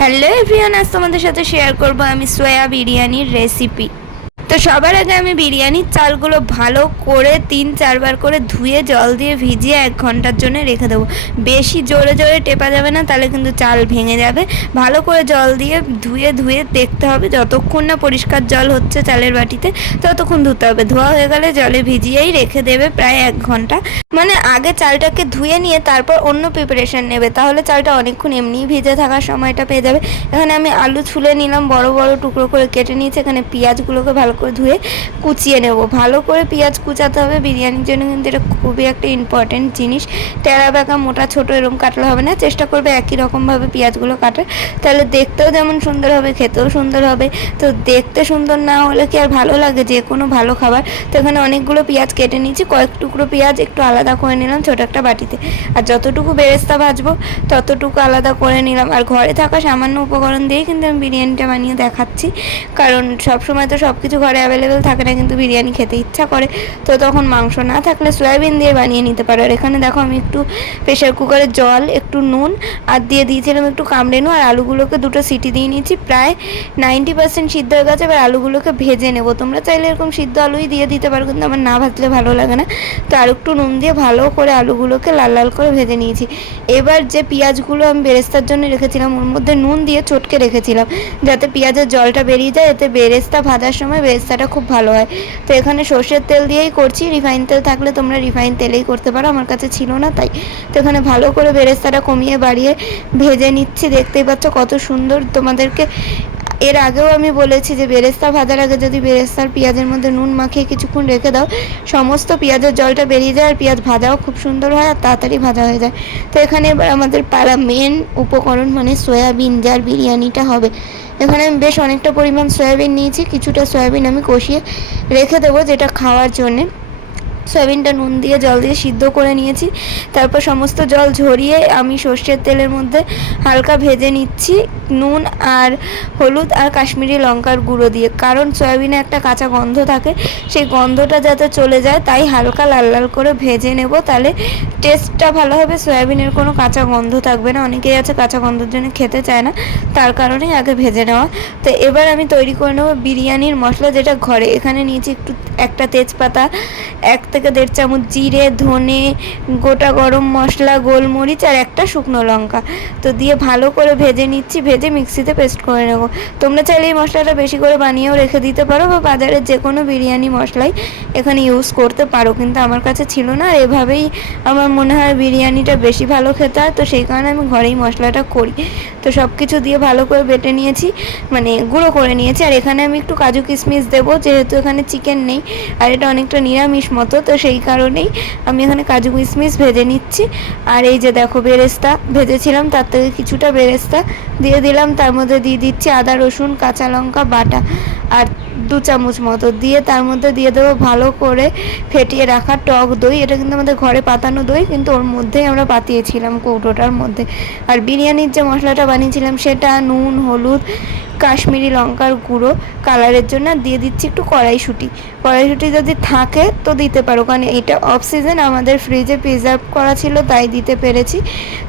Hello everyone আজ তোমাদের সাথে শেয়ার করব আমি সোয়া বিরিয়ানির রেসিপি তো সবার আগে আমি বিরিয়ানির চালগুলো ভালো করে তিন, চারবার করে ধুয়ে জল দিয়ে ভিজিয়ে এক ঘণ্টার জন্য রেখে দেবো। বেশি জোরে জোরে টেপা যাবে না, তাহলে কিন্তু চাল ভেঙে যাবে। ভালো করে জল দিয়ে ধুয়ে ধুয়ে দেখতে হবে, যতক্ষণ না পরিষ্কার জল হচ্ছে চালের বাটিতে, ততক্ষণ ধুতে হবে। ধোয়া হয়ে গেলে জলে ভিজিয়েই রেখে দেবে প্রায় এক ঘণ্টা। মানে আগে চালটাকে ধুয়ে নিয়ে তারপর অন্য প্রিপারেশান নেবে, তাহলে চালটা অনেকক্ষণ এমনিই ভিজে থাকার সময়টা পেয়ে যাবে। এখানে আমি আলু ছুলে নিলাম, বড় বড় টুকরো করে কেটে নিয়েছি। এখানে পেঁয়াজগুলোকে ভালো করে ধুয়ে কুচিয়ে নেব। ভালো করে পেঁয়াজ কুচাতে হবে, বিরিয়ানির জন্য কিন্তু এটা খুবই একটা ইম্পর্টেন্ট জিনিস। টেরা বেঁকা মোটা ছোটো এরকম কাটলে হবে না, চেষ্টা করবে একই রকমভাবে পেঁয়াজগুলো কাটার। তাহলে দেখতেও যেমন সুন্দর হবে, খেতেও সুন্দর হবে। তো দেখতে সুন্দর না হলে কি আর ভালো লাগে? যে কোনো ভালো খাবার। তো এখানে অনেকগুলো পেঁয়াজ কেটে নিয়েছি, কয়েক টুকরো পেঁয়াজ একটু আলাদা করে নিলাম ছোটো একটা বাটিতে। আর যতটুকু বেরেস্তা ভাজবো, ততটুকু আলাদা করে নিলাম। আর ঘরে থাকা সামান্য উপকরণ দিয়েই কিন্তু আমি বিরিয়ানিটা বানিয়ে দেখাচ্ছি। কারণ সবসময় তো সব কিছু ঘরে অ্যাভেলেবেল থাকে না, কিন্তু বিরিয়ানি খেতে ইচ্ছা করে। তো তখন মাংস না থাকলে সয়াবিন দিয়ে বানিয়ে নিতে পারো। আর এখানে দেখো আমি একটু প্রেশার কুকারে জল, একটু নুন, আর দিয়ে দিয়েছিলাম একটু কামড়ে নুন আর আলুগুলোকে দুটো সিটি দিয়ে নিয়েছি। প্রায় নাইনটি পার্সেন্ট সিদ্ধ হয়ে গেছে, এবার আলুগুলোকে ভেজে নেব। তোমরা চাইলে এরকম সিদ্ধ আলুই দিয়ে দিতে পারো, কিন্তু আমার না ভাজলে ভালো লাগে না। তো আর একটু নুন দিয়ে ভালো করে আলুগুলোকে লাল লাল করে ভেজে নিয়েছি। এবার যে পেঁয়াজগুলো আমি বেরেস্তার জন্য রেখেছিলাম, ওর মধ্যে নুন দিয়ে চটকে রেখেছিলাম, যাতে পেঁয়াজের জলটা বেরিয়ে যায়। এতে বেরেস্তা ভাজার সময় বেরেস্তাটা খুব ভালো হয়। তো এখানে সর্ষের তেল দিয়েই করছি। রিফাইন তেল থাকলে তোমরা রিফাইন তেলেই করতে পারো। আমার কাছে ছিল না তাই। তো এখানে ভালো করে বেরেস্তাটা কমিয়ে বাড়িয়ে ভেজে নিচ্ছি। দেখতেই পাচ্ছ কত সুন্দর তোমাদেরকে। এর আগেও আমি বলেছি যে বেরেস্তা ভাজার আগে যদি বেরেস্তার পেঁয়াজের মধ্যে নুন মাখিয়ে কিছুক্ষণ রেখে দাও, সমস্ত পেঁয়াজের জলটা বেরিয়ে যায় আর পেঁয়াজ ভাজাও খুব সুন্দর হয় আর তাড়াতাড়ি ভাজা হয়ে যায়। তো এখানে এবার আমাদের পাড়া মেন উপকরণ মানে সয়াবিন যার বিরিয়ানিটা হবে। এখানে আমি বেশ অনেকটা পরিমাণ সয়াবিন নিয়েছি, কিছুটা সয়াবিন আমি কষিয়ে রেখে দেবো যেটা খাওয়ার জন্যে। সয়াবিনটা নুন দিয়ে জল দিয়ে সিদ্ধ করে নিয়েছি। তারপর সমস্ত জল ঝরিয়ে আমি সর্ষের তেলের মধ্যে হালকা ভেজে নিচ্ছি। নুন আর হলুদ আর কাশ্মীরি লঙ্কার গুঁড়ো দিয়ে। কারণ সয়াবিনে একটা কাঁচা গন্ধ থাকে, সেই গন্ধটা যাতে চলে যায়, তাই হালকা লাল লাল করে ভেজে নেব। তাহলে টেস্টটা ভালো হবে, সয়াবিনের কোনো কাঁচা গন্ধ থাকবে না। অনেকেই আছে কাঁচা গন্ধের জন্য খেতে চায় না, তার কারণেই আগে ভেজে নেওয়া। তো এবার আমি তৈরি করে নেব বিরিয়ানির মশলা, যেটা ঘরে এখানে নিয়েছি একটু, একটা তেজপাতা, এক থেকে দেড় চামচ জিরে, ধনে, গোটা গরম মশলা, গোলমরিচ আর একটা শুকনো লঙ্কা। তো দিয়ে ভালো করে ভেজে নিচ্ছি, ভেজে মিক্সিতে পেস্ট করে নেব। তোমরা চাইলে এই মশলাটা বেশি করে বানিয়েও রেখে দিতে পারো বা বাজারের যে কোনো বিরিয়ানি মশলাই এখানে ইউজ করতে পারো। কিন্তু আমার কাছে ছিল না আর এভাবেই আমার মনে হয় বিরিয়ানিটা বেশি ভালো খেতে হয়। তো সেই কারণে আমি ঘরেই মশলাটা করি। তো সব কিছু দিয়ে ভালো করে বেটে নিয়েছি মানে গুঁড়ো করে নিয়েছি। আর এখানে আমি একটু কাজু কিশমিশ দেবো, যেহেতু এখানে চিকেন নেই। আর এটা অনেকটা নিরামিষ মতো। তো সেই কারণেই আমি এখানে কাজু কিশমিশ ভেজে নিচ্ছি। আর এই যে দেখো বেরেস্তা ভেজেছিলাম, তার থেকে কিছুটা বেরেস্তা দিয়ে দিলাম। তার মধ্যে দিয়ে দিচ্ছি আদা, রসুন, কাঁচা লঙ্কা, বাটা আর দু চামচ মতো। দিয়ে তার মধ্যে দিয়ে দেবো ভালো করে ফেটিয়ে রাখা টক দই। এটা কিন্তু আমাদের ঘরে পাতানো দই, কিন্তু ওর মধ্যেই আমরা পাতিয়েছিলাম কৌটোটার মধ্যে। আর বিরিয়ানির যে মশলাটা বানিয়েছিলাম সেটা নুন, হলুদ কাশ্মীরি লঙ্কার গুঁড়ো কালারের জন্য দিয়ে দিচ্ছি একটু কড়াইশুঁটি। কড়াইশুঁটি যদি থাকে তো দিতে পারো, কারণ এটা অফ সিজন আমাদের ফ্রিজে প্রিজার্ভ করা ছিল, তাই দিতে পেরেছি।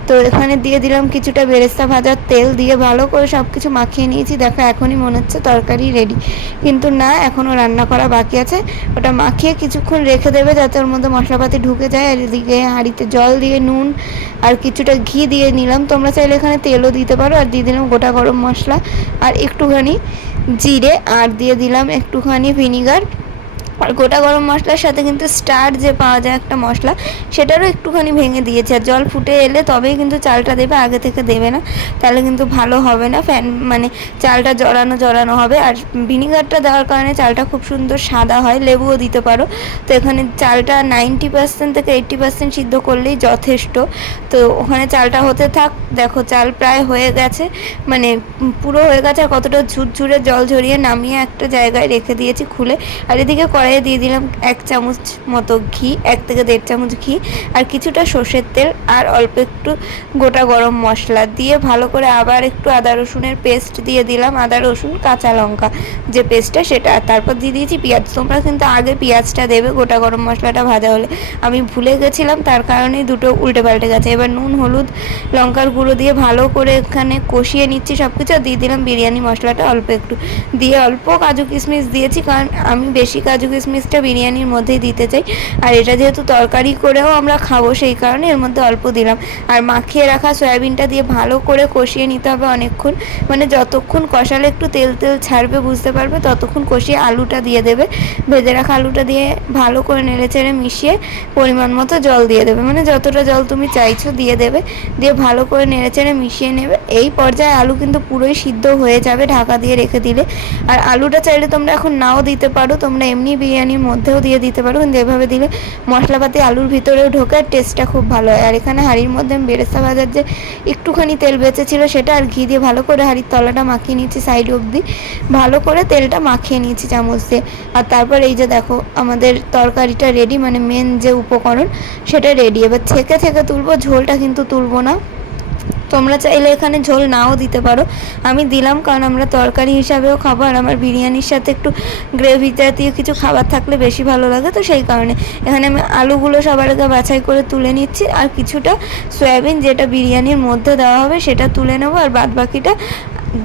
তো এখানে দিয়ে দিলাম কিছুটা বেরেস্তা ভাজার তেল, দিয়ে ভালো করে সব কিছু মাখিয়ে নিয়েছি। দেখো, এখনই মনে হচ্ছে তরকারি রেডি কিন্তু না, এখনও রান্না করা বাকি আছে। ওটা মাখিয়ে কিছুক্ষণ রেখে দেবে, যাতে ওর মধ্যে মশলাপাতি ঢুকে যায়, আর এদিকে হাঁড়িতে জল দিয়ে নুন আর কিছুটা ঘি দিয়ে নিলাম। তোমরা চাইলে এখানে তেলও দিতে পারো, আর দিয়ে দিলাম গোটা গরম মশলা। আর একটুখানি জিরে আর দিয়ে দিলাম একটুখানি ভিনিগার। আর গোটা গরম মশলার সাথে কিন্তু স্টার যে পাওয়া যায় একটা মশলা, সেটারও একটুখানি ভেঙে দিয়েছে। আর জল ফুটে এলে তবেই কিন্তু চালটা দেবে, আগে থেকে দেবে না। তাহলে কিন্তু ভালো হবে না। ফ্যান মানে চালটা জড়ানো জড়ানো হবে। আর ভিনিগারটা দেওয়ার কারণে চালটা খুব সুন্দর সাদা হয়, লেবুও দিতে পারো। তো এখানে চালটা নাইনটি পার্সেন্ট থেকে এইট্টি পার্সেন্ট সিদ্ধ করলেই যথেষ্ট। তো ওখানে চালটা হতে থাক। দেখো, চাল প্রায় হয়ে গেছে। মানে পুরো হয়ে গেছে আর কতটা ঝুরঝুরে জল ঝরিয়ে নামিয়ে একটা জায়গায় রেখে দিয়েছি খুলে। আর এদিকে কড়াই কড়াইয়ে দিয়ে দিলাম এক চামচ মতো ঘি, এক থেকে দেড় চামচ ঘি আর কিছুটা সর্ষের তেল আর অল্প একটু গোটা গরম মশলা দিয়ে ভালো করে আবার একটু আদা রসুনের পেস্ট দিয়ে দিলাম, আদা রসুন, কাঁচা লঙ্কা যে পেস্টটা সেটা। তারপর দিয়ে দিয়েছি পেঁয়াজ। তোমরা কিন্তু আগে পেঁয়াজটা দেবে, গোটা গরম মশলাটা ভাজা হলে। আমি ভুলে গেছিলাম, তার কারণেই দুটো উল্টে পাল্টে গেছে। এবার নুন, হলুদ, লঙ্কার গুঁড়ো দিয়ে ভালো করে এখানে কষিয়ে নিচ্ছি সব কিছু দিয়ে দিলাম বিরিয়ানি মশলাটা অল্প একটু। দিয়ে অল্প কাজু কিশমিশ দিয়েছি, কারণ আমি বেশি কাজু কিশমিশটা বিরিয়ানির মধ্যেই দিতে চাই। আর এটা যেহেতু তরকারি করেও আমরা খাব, সেই কারণে এর মধ্যে অল্প দিলাম। আর মাখিয়ে রাখা সয়াবিনটা দিয়ে ভালো করে কষিয়ে নিতে হবে অনেকক্ষণ। মানে যতক্ষণ কষালে একটু তেল তেল ছাড়বে, বুঝতে পারবে, ততক্ষণ কষিয়ে আলুটা দিয়ে দেবে। ভেজে রাখা আলুটা দিয়ে ভালো করে নেড়ে চেড়ে মিশিয়ে পরিমাণ মতো জল দিয়ে দেবে। মানে যতটা জল তুমি চাইছো দিয়ে দেবে। দিয়ে ভালো করে নেড়ে চেড়ে মিশিয়ে নেবে। এই পর্যায়ে আলু কিন্তু পুরোই সিদ্ধ হয়ে যাবে ঢাকা দিয়ে রেখে দিলে। আর আলুটা চাইলে তোমরা এখন নাও দিতে পারো। তোমরা এমনি বিরিয়ানির মধ্যেও দিয়ে দিতে পারো। কিন্তু এভাবে দিলে মশলাপাতি, আলুর ভিতরেও ঢোকে আর টেস্টটা খুব ভালো হয়। আর এখানে হাঁড়ির মধ্যে আমি বেরেস্তা ভাজার যে একটুখানি তেল বেঁচেছিল সেটা আর ঘি দিয়ে ভালো করে হাঁড়ির তলাটা মাখিয়ে নিয়েছি সাইড অবধি। ভালো করে তেলটা মাখিয়ে নিয়েছি চামচ দিয়ে। আর তারপর এই যে দেখো, আমাদের তরকারিটা রেডি মানে মেন যে উপকরণ, সেটা রেডি এবার থেকে থেকে তুলবো, ঝোলটা কিন্তু তুলবো না। তোমরা চাইলে এখানে ঝোল নাও দিতে পারো। আমি দিলাম কারণ আমরা তরকারি হিসাবেও খাব আর আমার বিরিয়ানির সাথে একটু গ্রেভি জাতীয় কিছু খাবার থাকলে বেশি ভালো লাগে। তো সেই কারণে এখানে আমি আলুগুলো সবার আগে বাছাই করে তুলে নিচ্ছি। আর কিছুটা সয়াবিন যেটা বিরিয়ানির মধ্যে দেওয়া হবে সেটা তুলে নেব আর বাদ বাকিটা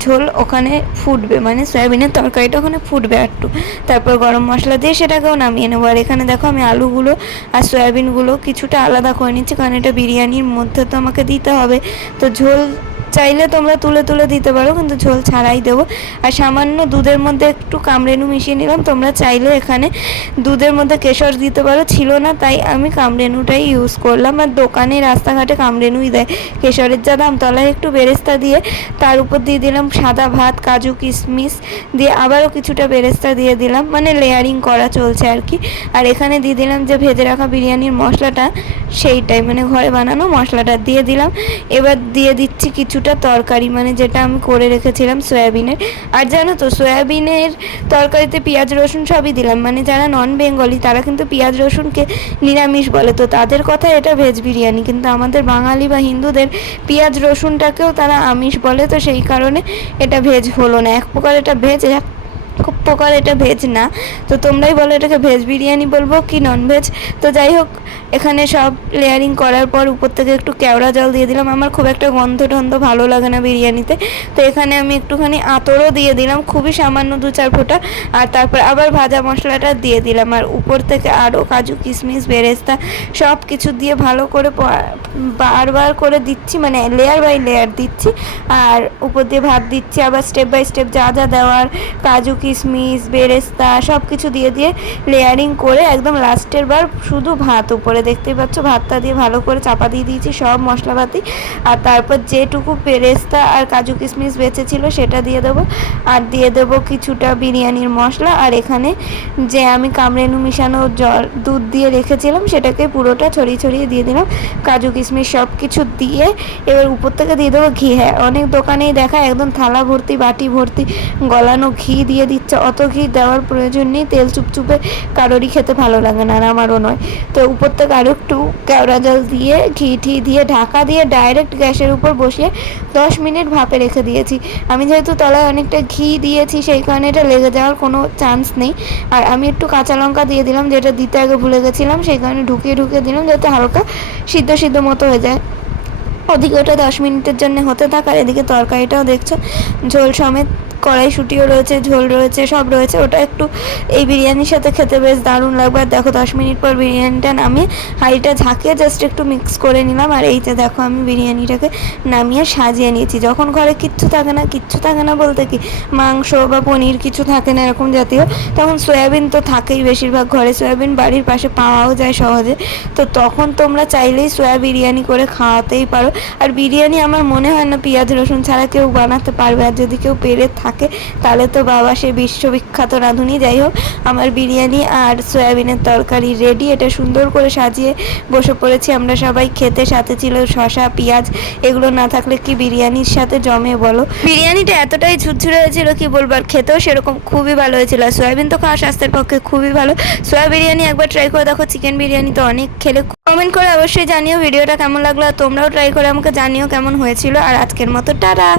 ঝোল ওখানে ফুটবে মানে সয়াবিনের তরকারিটা ওখানে ফুটবে একটু। তারপর গরম মশলা দিয়ে সেটাকেও নামিয়ে নেব। আর এখানে দেখো আমি আলুগুলো আর সয়াবিনগুলো কিছুটা আলাদা করে নিচ্ছি, কারণ এটা বিরিয়ানির মধ্যে তো আমাকে দিতে হবে। তো ঝোল চাইলে তোমরা তুলে তুলে দিতে পারো, কিন্তু ঝোল ছাড়াই দেবো। আর সামান্য দুধের মধ্যে একটু কামড়েনু মিশিয়ে নিলাম, তোমরা চাইলে এখানে দুধের মধ্যে কেশর দিতে পারো। ছিল না, তাই আমি কামড়েনুটাই ইউজ করলাম। আর দোকানে, রাস্তাঘাটে কামড়েনুই দেয়। কেশরের যা দাম, তলায় একটু বেরেস্তা দিয়ে তার উপর দিয়ে দিলাম সাদা ভাত, কাজু কিশমিশ দিয়ে আবারও কিছুটা বেরেস্তা দিয়ে দিলাম। মানে লেয়ারিং করা চলছে আর কি। আর এখানে দিয়ে দিলাম যে ভেজে রাখা বিরিয়ানির মশলাটা, সেইটাই। মানে ঘরে বানানো মশলাটা দিয়ে দিলাম। এবার দিয়ে দিচ্ছি কিছুটা তরকারি মানে যেটা আমি করে রেখেছিলাম সয়াবিনের। আর জানো তো, সয়াবিনের তরকারিতে পেঁয়াজ, রসুন সবই দিলাম। মানে যারা নন বেঙ্গলি তারা কিন্তু পেঁয়াজ, রসুনকে নিরামিষ বলে। তো তাদের কথা এটা ভেজ বিরিয়ানি, কিন্তু আমাদের বাঙালি বা হিন্দুদের পেঁয়াজ, রসুনটাকেও তারা আমিষ বলে। তো সেই কারণে এটা ভেজ হলো না। এক প্রকার এটা ভেজ, এক প্রকার এটা ভেজ না। তো তোমরাই বলো এটাকে ভেজ বিরিয়ানি বলব কি নন ভেজ তো যাই হোক, এখানে সব লেয়ারিং করার পর উপর থেকে একটু কেওড়া জল দিয়ে দিলাম। আমার খুব একটা গন্ধ টন্ধ ভালো লাগে না বিরিয়ানিতে। তো এখানে আমি একটুখানি আতরও দিয়ে দিলাম, খুবই সামান্য দু চার ফোঁটা। আর তারপর আবার ভাজা মশলাটা দিয়ে দিলাম। আর উপর থেকে আরও কাজু, কিশমিশ, বেরেস্তা সব কিছু দিয়ে ভালো করে বারবার করে দিচ্ছি মানে লেয়ার বাই লেয়ার দিচ্ছি। আর উপর দিয়ে ভাত দিচ্ছি, আবার স্টেপ বাই স্টেপ যা যা দেওয়ার, কাজু, কিশমিশ বেরেস্তা সব কিছু দিয়ে দিয়ে লেয়ারিং করে একদম লাস্টের বার শুধু ভাত উপরে। দেখতেই পাচ্ছ, ভাতটা দিয়ে ভালো করে চাপা দিয়ে দিয়েছি সব মশলাপাতি। আর তারপর যেটুকু বেরেস্তা আর কাজু কিশমিশ বেঁচেছিল সেটা দিয়ে দেবো। আর দিয়ে দেবো কিছুটা বিরিয়ানির মশলা। আর এখানে যে আমি কামড়েনু মিশানো জল, দুধ দিয়ে রেখেছিলাম, সেটাকে পুরোটা ছড়িয়ে ছড়িয়ে দিয়ে দিলাম। কাজু কিশমিশ সব কিছু দিয়ে এবার উপর থেকে দিয়ে দেবো ঘি। হ্যাঁ অনেক দোকানেই দেখা, একদম থালা ভর্তি, বাটি ভর্তি, গলানো ঘি দিয়ে দিচ্ছে। অত ঘি দেওয়ার প্রয়োজন নেই, তেল চুপচুপে কারোরই খেতে ভালো লাগে না আর আমারও নয়। তো উপর থেকে আরও একটু কেওড়া জল দিয়ে, ঘি ঠি দিয়ে, ঢাকা দিয়ে ডাইরেক্ট গ্যাসের উপর বসিয়ে দশ মিনিট ভাপে রেখে দিয়েছি। আমি যেহেতু তলায় অনেকটা ঘি দিয়েছি, সেই কারণে এটা লেগে যাওয়ার কোনো চান্স নেই। আর আমি একটু কাঁচা লঙ্কা দিয়ে দিলাম, যেটা দিতে আগে ভুলে গেছিলাম, সেই কারণে ঢুকিয়ে ঢুকিয়ে দিলাম, যাতে হালকা সিদ্ধ সিদ্ধ মতো হয়ে যায়। ওদিকে ওটা দশ মিনিটের জন্য হতে থাক, আর এদিকে তরকারিটাও দেখছ, ঝোল সমেত কড়াইশুটিও রয়েছে, ঝোল রয়েছে, সব রয়েছে। ওটা একটু এই বিরিয়ানির সাথে খেতে বেশ দারুণ লাগবে। আর দেখো, দশ মিনিট পর বিরিয়ানিটা নামিয়ে হাঁড়িটা ঝাঁকিয়ে জাস্ট একটু মিক্স করে নিলাম। আর এই যে দেখো, আমি বিরিয়ানিটাকে নামিয়ে সাজিয়ে নিয়েছি। যখন ঘরে কিচ্ছু থাকে না, কিচ্ছু থাকে না বলতে কি, মাংস বা পনির কিছু থাকে না এরকম জাতীয়, তখন সয়াবিন তো থাকেই বেশিরভাগ ঘরে। সয়াবিন বাড়ির পাশে পাওয়াও যায় সহজে। তো তখন তোমরা চাইলেই সয়া বিরিয়ানি করে খাওয়াতেই পারো। আর বিরিয়ানি আমার মনে হয় না পেঁয়াজ, রসুন ছাড়া কেউ বানাতে পারবে। আর যদি কেউ পেরে থাকে থাকে। তাহলে তো বাবা সে বিশ্ববিখ্যাত রাঁধুনি। যাই হোক, আমার বিরিয়ানি আর সয়াবিনের তরকারি রেডি এটা সুন্দর করে সাজিয়ে বসে পড়েছি আমরা সবাই। খেতে সাথে ছিল শশা পেঁয়াজ। এগুলো না থাকলে কি বিরিয়ানির সাথে জমে বলো? বিরিয়ানিটা এতটাই ঝুরঝুরে হয়েছিল কি বলব? আর খেতেও সেরকম খুবই ভালো হয়েছিল। আর সয়াবিন তো খাওয়া স্বাস্থ্যের পক্ষে খুবই ভালো। সয়া বিরিয়ানি একবার ট্রাই করে দেখো। চিকেন বিরিয়ানি তো অনেক খেলে। কমেন্ট করে অবশ্যই জানিও ভিডিওটা কেমন লাগল। আর তোমরাও ট্রাই করে আমাকে জানিও কেমন হয়েছিল। আর আজকের মতো, টাটা!